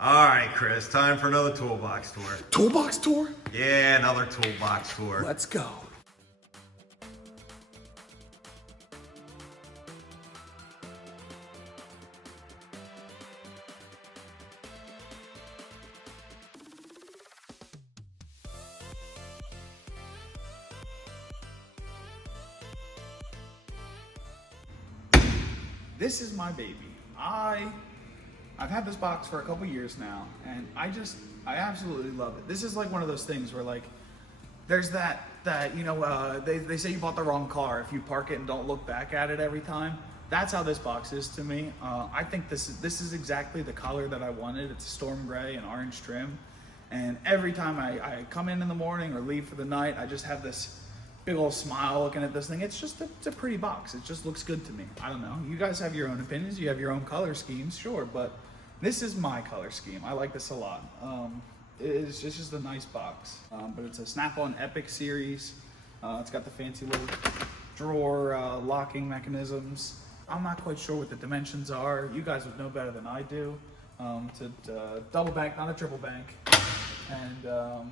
All right, Chris, time for another toolbox tour. Toolbox tour? Yeah, another toolbox tour. Let's go. This is my baby. I've had this box for a couple years now, and I absolutely love it. This is like one of those things where like, there's that they say you bought the wrong car if you park it and don't look back at it every time. That's how this box is to me. I think this is exactly the color that I wanted. It's a storm gray and orange trim, and every time I come in the morning or leave for the night, I just have this big old smile looking at this thing. It's a pretty box. It just looks good to me. I don't know. You guys have your own opinions. You have your own color schemes, sure, but this is my color scheme. I like this a lot. It's just a nice box, but it's a Snap-on Epic series. It's got the fancy little drawer locking mechanisms. I'm not quite sure what the dimensions are. You guys would know better than I do. It's a double bank, not a triple bank. And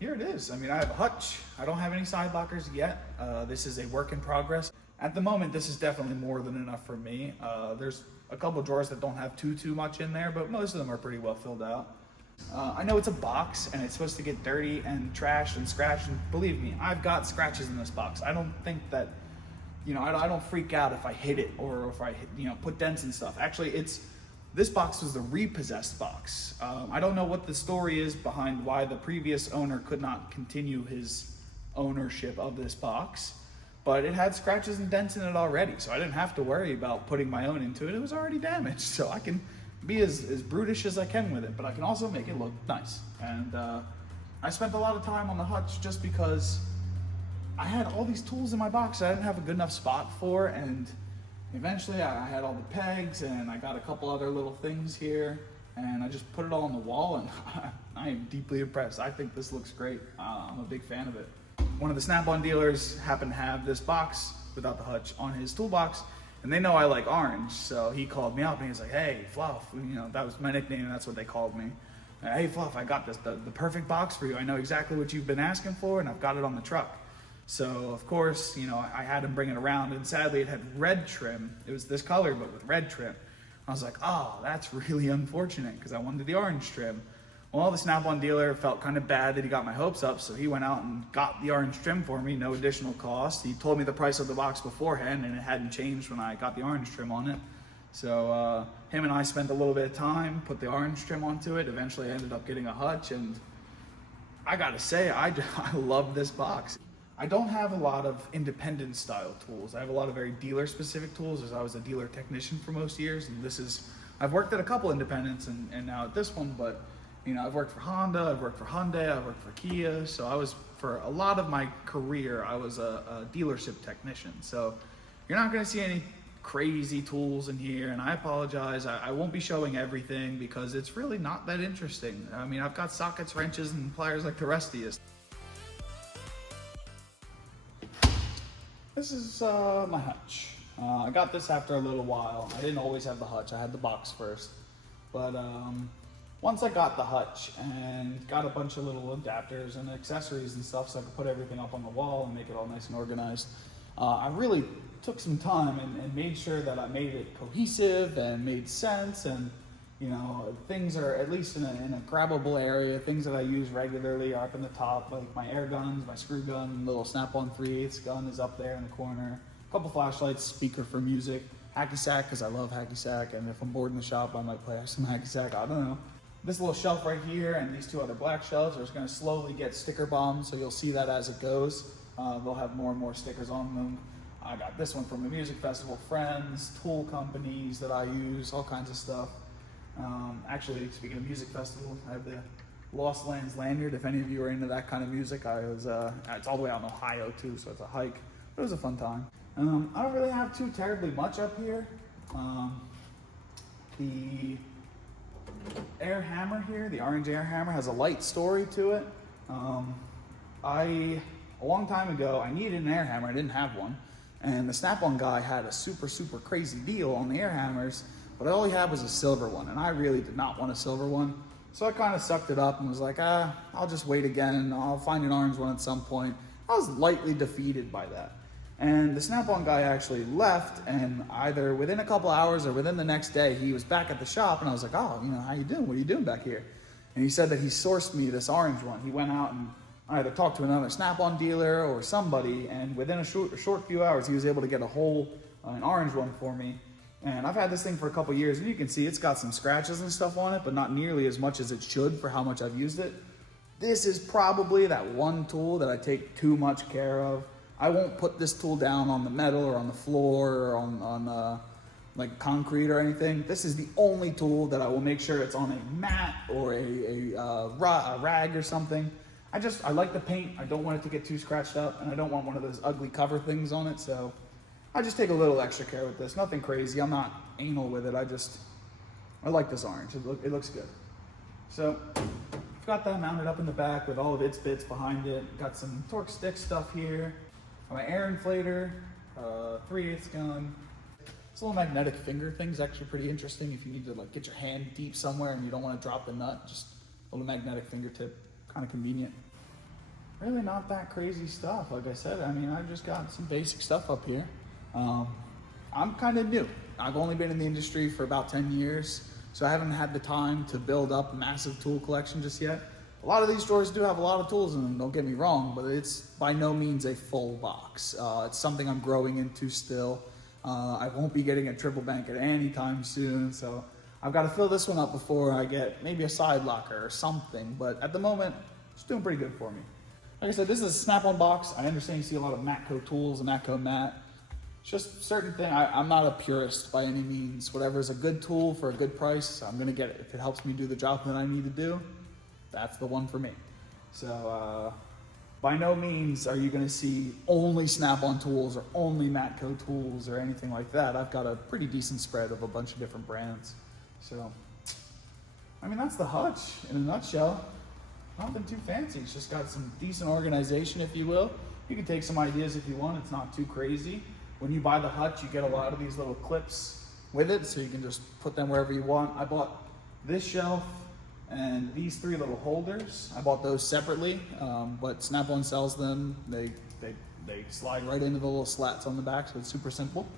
here it is. I mean, I have a Hutch. I don't have any side lockers yet. This is a work in progress. At the moment, this is definitely more than enough for me. There's a couple drawers that don't have too much in there, but most of them are pretty well filled out. I know it's a box and it's supposed to get dirty and trashed and scratched, and believe me, I've got scratches in this box. I don't think that, I don't freak out if I hit it or if I, put dents and stuff. Actually, this box was the repossessed box. I don't know what the story is behind why the previous owner could not continue his ownership of this box, but it had scratches and dents in it already, so I didn't have to worry about putting my own into it. It was already damaged, so I can be as brutish as I can with it, but I can also make it look nice. And I spent a lot of time on the Hutch just because I had all these tools in my box that I didn't have a good enough spot for, and eventually I had all the pegs and I got a couple other little things here, and I just put it all on the wall, and I am deeply impressed. I think this looks great. I'm a big fan of it. One of the Snap-on dealers happened to have this box without the Hutch on his toolbox, and they know I like orange, so he called me up and he's like, "Hey, Fluff," that was my nickname, and that's what they called me. "Hey, Fluff, I got the perfect box for you. I know exactly what you've been asking for, and I've got it on the truck." So of course, I had him bring it around, and sadly it had red trim. It was this color, but with red trim. I was like, oh, that's really unfortunate, because I wanted the orange trim. Well, the Snap-on dealer felt kind of bad that he got my hopes up, so he went out and got the orange trim for me, no additional cost. He told me the price of the box beforehand, and it hadn't changed when I got the orange trim on it. So him and I spent a little bit of time, put the orange trim onto it. Eventually I ended up getting a Hutch, and I gotta say, I love this box. I don't have a lot of independent style tools. I have a lot of very dealer specific tools, as I was a dealer technician for most years, and I've worked at a couple independents and now at this one, but I've worked for Honda, I've worked for Hyundai, I've worked for Kia, so for a lot of my career, I was a dealership technician. So you're not gonna see any crazy tools in here, and I apologize, I won't be showing everything because it's really not that interesting. I mean, I've got sockets, wrenches, and pliers like the rest of you. This is my Hutch. I got this after a little while. I didn't always have the Hutch, I had the box first. But once I got the Hutch and got a bunch of little adapters and accessories and stuff so I could put everything up on the wall and make it all nice and organized, I really took some time and made sure that I made it cohesive and made sense, and things are at least in a grabbable area. Things that I use regularly are up in the top, like my air guns, my screw gun, little Snap-on 3/8 gun is up there in the corner. A couple flashlights, speaker for music, hacky sack because I love hacky sack, and if I'm bored in the shop I might play some hacky sack, I don't know. This little shelf right here and these two other black shelves are just going to slowly get sticker bombed, so you'll see that as it goes. They'll have more and more stickers on them. I got this one from a music festival, friends, tool companies that I use, all kinds of stuff. Actually, speaking of music festivals, I have the Lost Lands lanyard. If any of you are into that kind of music, it's all the way out in Ohio too, so it's a hike. But it was a fun time. I don't really have too terribly much up here. The air hammer here, the orange air hammer, has a light story to it. A long time ago, I needed an air hammer. I didn't have one. And the Snap-on guy had a super crazy deal on the air hammers, What I only had was a silver one, and I really did not want a silver one. So I kind of sucked it up and was like, I'll just wait again. I'll find an orange one at some point. I was lightly defeated by that. And the Snap-on guy actually left, and either within a couple hours or within the next day, he was back at the shop, and I was like, oh, you know, how you doing? What are you doing back here? And he said that he sourced me this orange one. He went out and either talked to another Snap-on dealer or somebody, and within a short few hours, he was able to get an orange one for me. And I've had this thing for a couple years, and you can see it's got some scratches and stuff on it, but not nearly as much as it should for how much I've used it. This is probably that one tool that I take too much care of. I won't put this tool down on the metal or on the floor or on like concrete or anything. This is the only tool that I will make sure it's on a mat or a rag or something. I like the paint. I don't want it to get too scratched up, and I don't want one of those ugly cover things on it, so I just take a little extra care with this. Nothing crazy. I'm not anal with it. I like this orange. It looks good. So I've got that mounted up in the back with all of its bits behind it. Got some torque stick stuff here. My air inflator, 3/8 gun. This little magnetic finger thing is actually pretty interesting if you need to like get your hand deep somewhere and you don't want to drop the nut. Just a little magnetic fingertip, kind of convenient. Really not that crazy stuff. Like I said, I mean, I've just got some basic stuff up here. I'm kind of new. I've only been in the industry for about 10 years, so I haven't had the time to build up a massive tool collection just yet. A lot of these drawers do have a lot of tools in them, don't get me wrong, but it's by no means a full box. It's something I'm growing into still. I won't be getting a triple bank at any time soon, so I've got to fill this one up before I get maybe a side locker or something, but at the moment, it's doing pretty good for me. Like I said, this is a Snap-on box. I understand you see a lot of Matco tools and Matco mat. It's just certain thing. I'm not a purist by any means. Whatever is a good tool for a good price, I'm gonna get it. If it helps me do the job that I need to do, that's the one for me. So by no means are you gonna see only Snap-on tools or only Matco tools or anything like that. I've got a pretty decent spread of a bunch of different brands. So, I mean, that's the Hutch in a nutshell. Nothing too fancy. It's just got some decent organization, if you will. You can take some ideas if you want. It's not too crazy. When you buy the Hutch, you get a lot of these little clips with it, so you can just put them wherever you want. I bought this shelf and these 3 little holders. I bought those separately, but Snap-on sells them. They slide right into the little slats on the back, so it's super simple.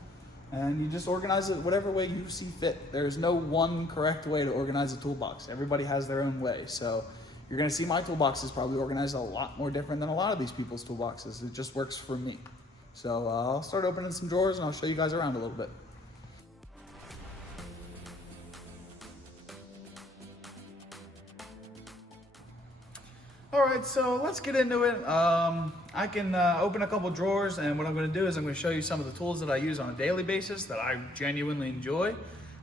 And you just organize it whatever way you see fit. There's no one correct way to organize a toolbox. Everybody has their own way. So you're gonna see my toolbox is probably organized a lot more different than a lot of these people's toolboxes. It just works for me. So I'll start opening some drawers and I'll show you guys around a little bit. All right, so let's get into it. I can open a couple drawers, and what I'm gonna do is I'm gonna show you some of the tools that I use on a daily basis that I genuinely enjoy,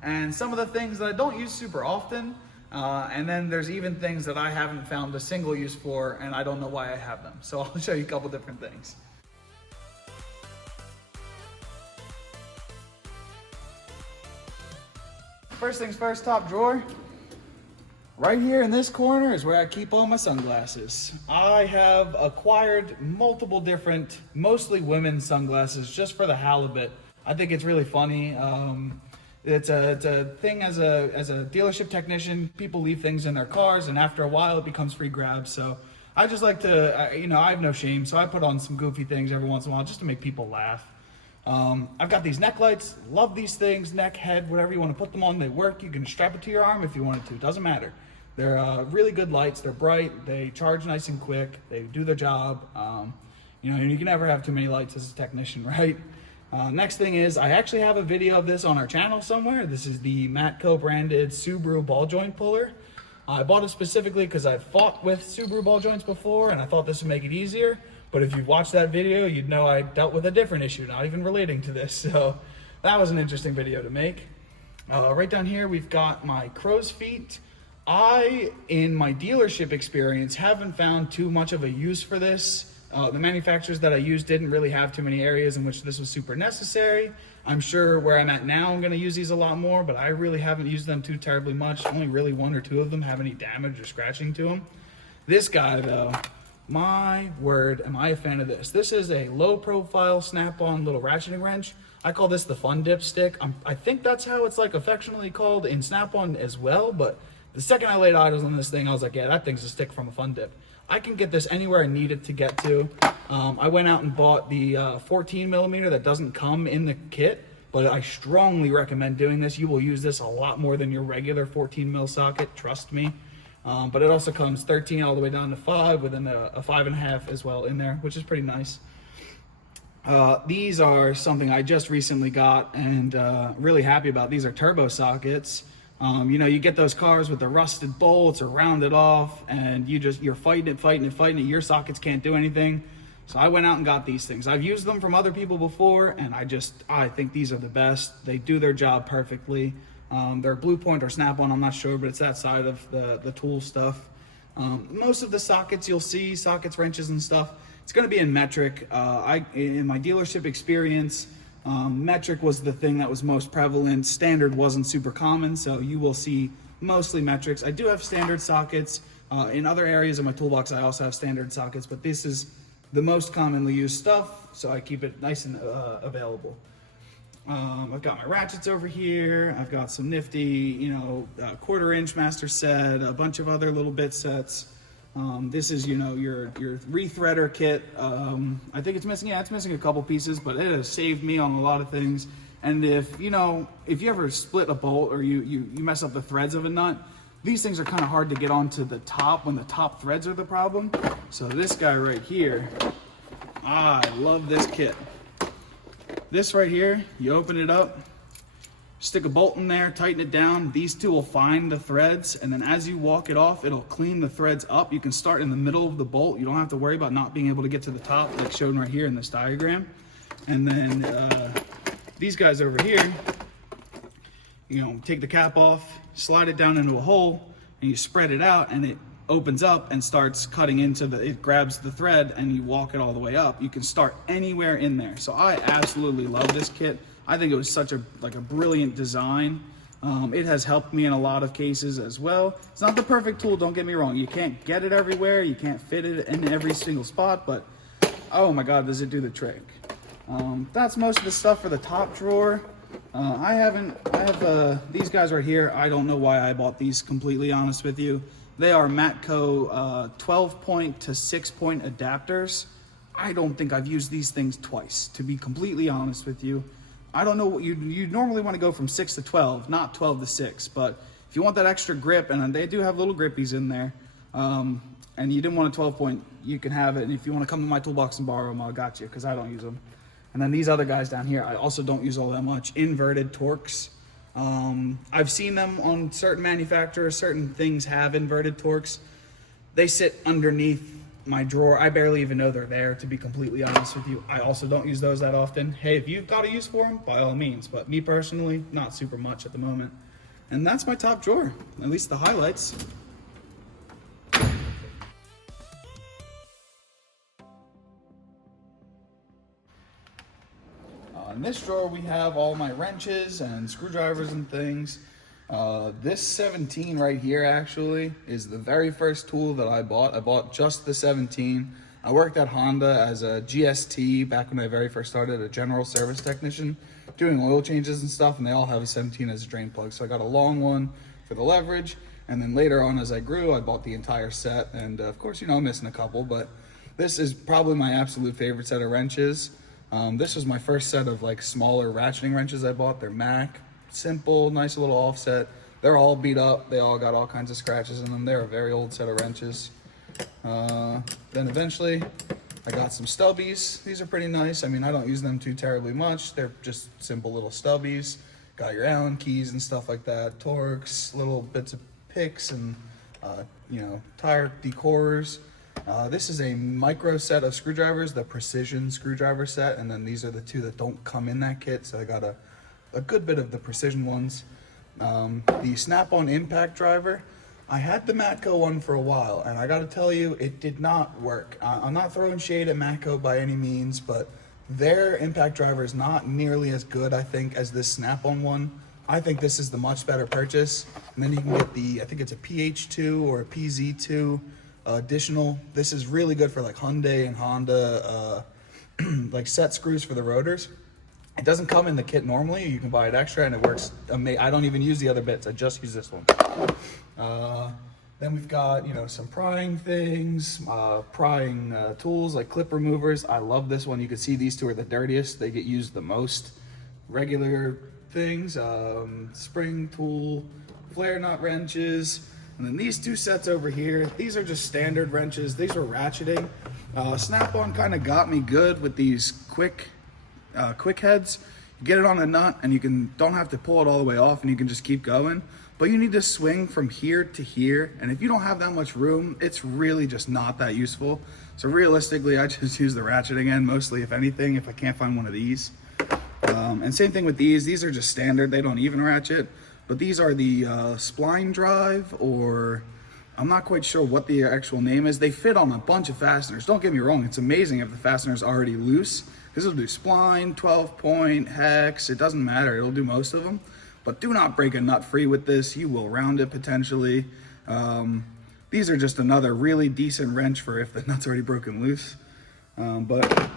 and some of the things that I don't use super often, and then there's even things that I haven't found a single use for, and I don't know why I have them. So I'll show you a couple different things. First things first, top drawer. Right here in this corner is where I keep all my sunglasses. I have acquired multiple different, mostly women's sunglasses just for the hell of it. I think it's really funny. It's a thing as a dealership technician, people leave things in their cars and after a while it becomes free grabs. So I just like to, I have no shame. So I put on some goofy things every once in a while just to make people laugh. I've got these neck lights, love these things, neck, head, whatever you want to put them on, they work. You can strap it to your arm if you wanted to, doesn't matter. They're really good lights, they're bright, they charge nice and quick, they do their job. You can never have too many lights as a technician, right? Next thing is, I actually have a video of this on our channel somewhere. This is the Matco branded Subaru ball joint puller. I bought it specifically because I've fought with Subaru ball joints before and I thought this would make it easier. But if you've watched that video, you'd know I dealt with a different issue, not even relating to this. So that was an interesting video to make. Right down here, we've got my crow's feet. In my dealership experience, haven't found too much of a use for this. The manufacturers that I used didn't really have too many areas in which this was super necessary. I'm sure where I'm at now, I'm gonna use these a lot more, but I really haven't used them too terribly much. Only really 1 or 2 of them have any damage or scratching to them. This guy though, my word, am I a fan of this. This is a low profile Snap-on little ratcheting wrench. I call this the fun dip stick. I think that's how it's like affectionately called in Snap-on as well, but the second I laid eyes on this thing, I was like, yeah, that thing's a stick from a fun dip. I can get this anywhere I need it to get to. I went out and bought the 14 millimeter that doesn't come in the kit, but I strongly recommend doing this. You will use this a lot more than your regular 14 mil socket, trust me. But it also comes 13 all the way down to 5 with a 5.5 as well in there, which is pretty nice. These are something I just recently got and really happy about. These are turbo sockets. You know, you get those cars with the rusted bolts or rounded off, and you're fighting it. Your sockets can't do anything. So I went out and got these things. I've used them from other people before, and I think these are the best. They do their job perfectly. They're Blue Point or Snap-on, I'm not sure, but it's that side of the tool stuff. Most of the sockets you'll see, sockets, wrenches, and stuff, it's going to be in metric. In my dealership experience, metric was the thing that was most prevalent. Standard wasn't super common, so you will see mostly metrics. I do have standard sockets. In other areas of my toolbox, I also have standard sockets, but this is the most commonly used stuff, so I keep it nice and available. I've got my ratchets over here. I've got some nifty, you know, 1/4 inch master set, a bunch of other little bit sets. This is, you know, your rethreader kit. I think it's missing a couple pieces, but it has saved me on a lot of things. And if you ever split a bolt or you mess up the threads of a nut, these things are kind of hard to get onto the top when the top threads are the problem. So this guy right here, I love this kit. This right here, you open it up, stick a bolt in there, tighten it down. These two will find the threads, and then as you walk it off, it'll clean the threads up. You can start in the middle of the bolt. You don't have to worry about not being able to get to the top, like shown right here in this diagram. And then these guys over here, you know, take the cap off, slide it down into a hole, and you spread it out, and it opens up and starts cutting into it grabs the thread, and you walk it all the way up. You can start anywhere in there. So I absolutely love this kit. I think it was such a brilliant design. It has helped me in a lot of cases as well. It's not the perfect tool, don't get me wrong. You can't get it everywhere. You can't fit it in every single spot, but oh my God, does it do the trick. That's most of the stuff for the top drawer. I have these guys right here. I don't know why I bought these, completely honest with you. They are Matco 12-point to 6-point adapters. I don't think I've used these things twice, to be completely honest with you. I don't know what you normally want to go from 6 to 12, not 12 to 6. But if you want that extra grip, and they do have little grippies in there, and you didn't want a 12-point, you can have it. And if you want to come to my toolbox and borrow them, I got you, because I don't use them. And then these other guys down here, I also don't use all that much. Inverted Torques. I've seen them on certain manufacturers. Certain things have inverted Torques. They sit underneath my drawer. I barely even know they're there, to be completely honest with you. I also don't use those that often. Hey, if you've got a use for them, by all means. But me personally, not super much at the moment. And that's my top drawer, at least the highlights. In this drawer, we have all my wrenches and screwdrivers and things. This 17 right here actually is the very first tool that I bought. I bought just the 17. I worked at Honda as a GST back when I very first started, a general service technician, doing oil changes and stuff, and they all have a 17 as a drain plug. So I got a long one for the leverage, and then later on as I grew, I bought the entire set. And of course, you know, I'm missing a couple, but this is probably my absolute favorite set of wrenches. This was my first set of like smaller ratcheting wrenches I bought. They're Mac, simple, nice little offset. They're all beat up. They all got all kinds of scratches in them. They're a very old set of wrenches. Then eventually I got some stubbies. These are pretty nice. I mean, I don't use them too terribly much. They're just simple little stubbies. Got your Allen keys and stuff like that. Torques, little bits of picks and, you know, tire decorers. This is a micro set of screwdrivers, the precision screwdriver set, and then these are the two that don't come in that kit, so I got a good bit of the precision ones. The Snap-on impact driver, I had the Matco one for a while, and I gotta tell you, it did not work. I'm not throwing shade at Matco by any means, but their impact driver is not nearly as good, I think, as this Snap-on one. I think this is the much better purchase. And then you can get I think it's a PH2 or a PZ2 additional. This is really good for like Hyundai and Honda, like set screws for the rotors. It doesn't come in the kit normally. You can buy it extra, and it works amazing. I don't even use the other bits. I just use this one. Then we've got, you know, some prying things, prying tools like clip removers. I love this one. You can see these two are the dirtiest. They get used the most. Regular things, spring tool, flare nut wrenches. And then these two sets over here, these are just standard wrenches. These are ratcheting. Snap-on kind of got me good with these quick heads. You get it on a nut and you don't have to pull it all the way off, and you can just keep going. But you need to swing from here to here, and if you don't have that much room, it's really just not that useful. So realistically, I just use the ratcheting end mostly, if anything, if I can't find one of these. And same thing with these are just standard. They don't even ratchet, but these are the spline drive, or I'm not quite sure what the actual name is. They fit on a bunch of fasteners. Don't get me wrong, it's amazing if the fastener is already loose, because it'll do spline, 12-point, hex, it doesn't matter, it'll do most of them. But do not break a nut free with this. You will round it potentially. These are just another really decent wrench for if the nut's already broken loose. But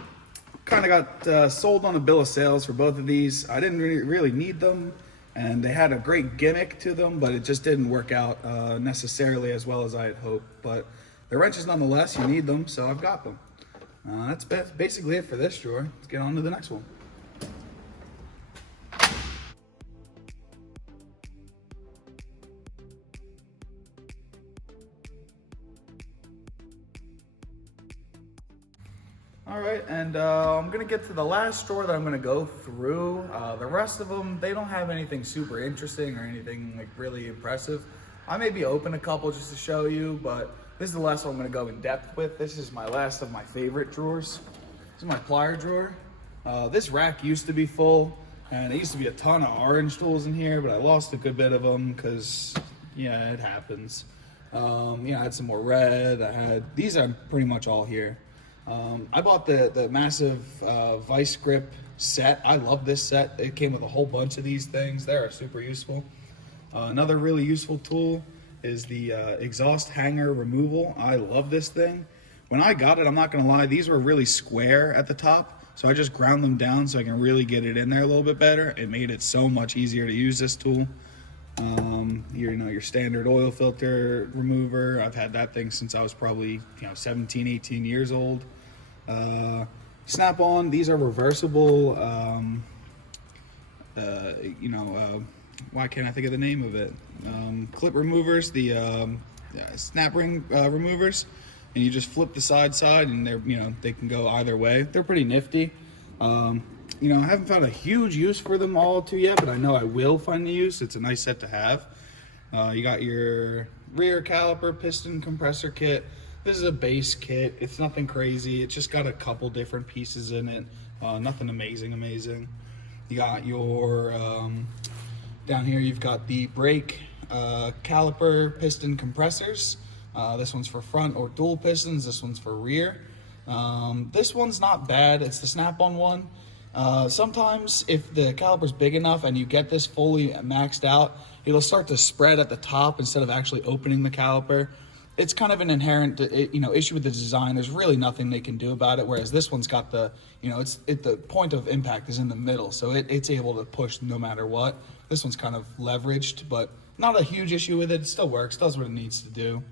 kind of got sold on a bill of sales for both of these. I didn't really need them, and they had a great gimmick to them, but it just didn't work out necessarily as well as I had hoped. But the wrenches nonetheless, you need them, so I've got them. That's basically it for this drawer. Let's get on to the next one. All right, and I'm gonna get to the last drawer that I'm gonna go through. The rest of them, they don't have anything super interesting or anything like really impressive. I maybe open a couple just to show you, but this is the last one I'm gonna go in depth with. This is my last of my favorite drawers. This is my plier drawer. This rack used to be full, and it used to be a ton of orange tools in here, but I lost a good bit of them because, yeah, it happens. I had some more red. These are pretty much all here. I bought the massive vice grip set. I love this set. It came with a whole bunch of these things. They are super useful. Another really useful tool is the exhaust hanger removal. I love this thing. When I got it, I'm not gonna lie, these were really square at the top, so I just ground them down so I can really get it in there a little bit better. It made it so much easier to use this tool. Your standard oil filter remover. I've had that thing since I was probably 17, 18 years old. Snap-on. These are reversible. Why can't I think of the name of it? Clip removers. The snap ring removers, and you just flip the side, and they can go either way. They're pretty nifty. I haven't found a huge use for them all too yet, but I know I will find the use. It's a nice set to have. You got your rear caliper piston compressor kit. This is a base kit. It's nothing crazy. It's just got a couple different pieces in it. Nothing amazing. You got your, down here you've got the brake caliper piston compressors. This one's for front or dual pistons. This one's for rear. This one's not bad. It's the Snap-on one. Sometimes if the caliper's big enough and you get this fully maxed out, it'll start to spread at the top instead of actually opening the caliper. It's kind of an inherent issue with the design. There's really nothing they can do about it, whereas this one's got the the point of impact is in the middle, so it's able to push no matter what. This one's kind of leveraged, but not a huge issue with it. It still works, does what it needs to do.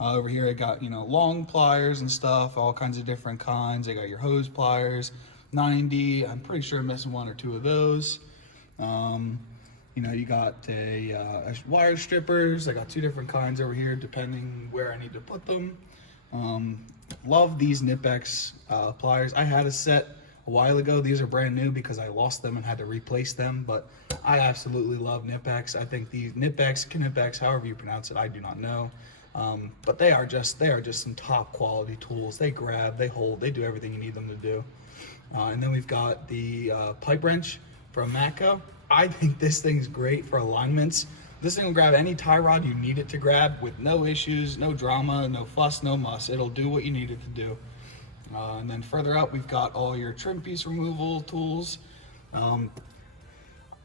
Over here I got long pliers and stuff, all kinds of different kinds. I got your hose pliers, 90. I'm pretty sure I'm missing one or two of those. You got a wire strippers. I got two different kinds over here depending where I need to put them. Love these Nipex pliers. I had a set a while ago. These are brand new because I lost them and had to replace them, but I absolutely love Nipex. I think the Knipex, however you pronounce it, I do not know. But they are just some top quality tools. They grab, they hold, they do everything you need them to do. And then we've got the pipe wrench from Matco. I think this thing's great for alignments. This thing will grab any tie rod you need it to grab with no issues, no drama, no fuss, no muss. It'll do what you need it to do. And then further up, we've got all your trim piece removal tools.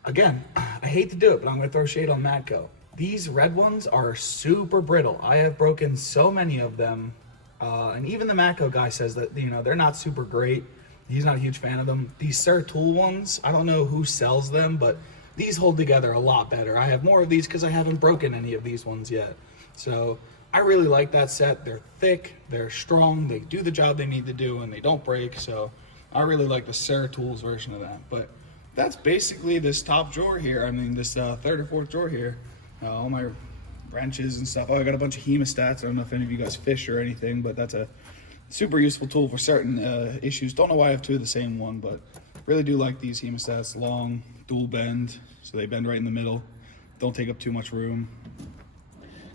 Again, I hate to do it, but I'm gonna throw shade on Matco. These red ones are super brittle. I have broken so many of them. And even the Matco guy says that, they're not super great. he's not a huge fan of them. These Sir Tool ones, I don't know who sells them, but these hold together a lot better. I have more of these because I haven't broken any of these ones yet. So I really like that set. They're thick, they're strong, they do the job they need to do, and they don't break. So I really like the Sir Tools version of that. But that's basically this top drawer here. I mean, this third or fourth drawer here. All my wrenches and stuff. Oh, I got a bunch of hemostats. I don't know if any of you guys fish or anything, but that's a super useful tool for certain issues. Don't know why I have two of the same one, but really do like these hemostats. Long, dual bend, so they bend right in the middle. Don't take up too much room.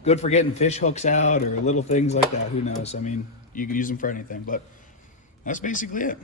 Good for getting fish hooks out or little things like that. Who knows? I mean, you can use them for anything, but that's basically it.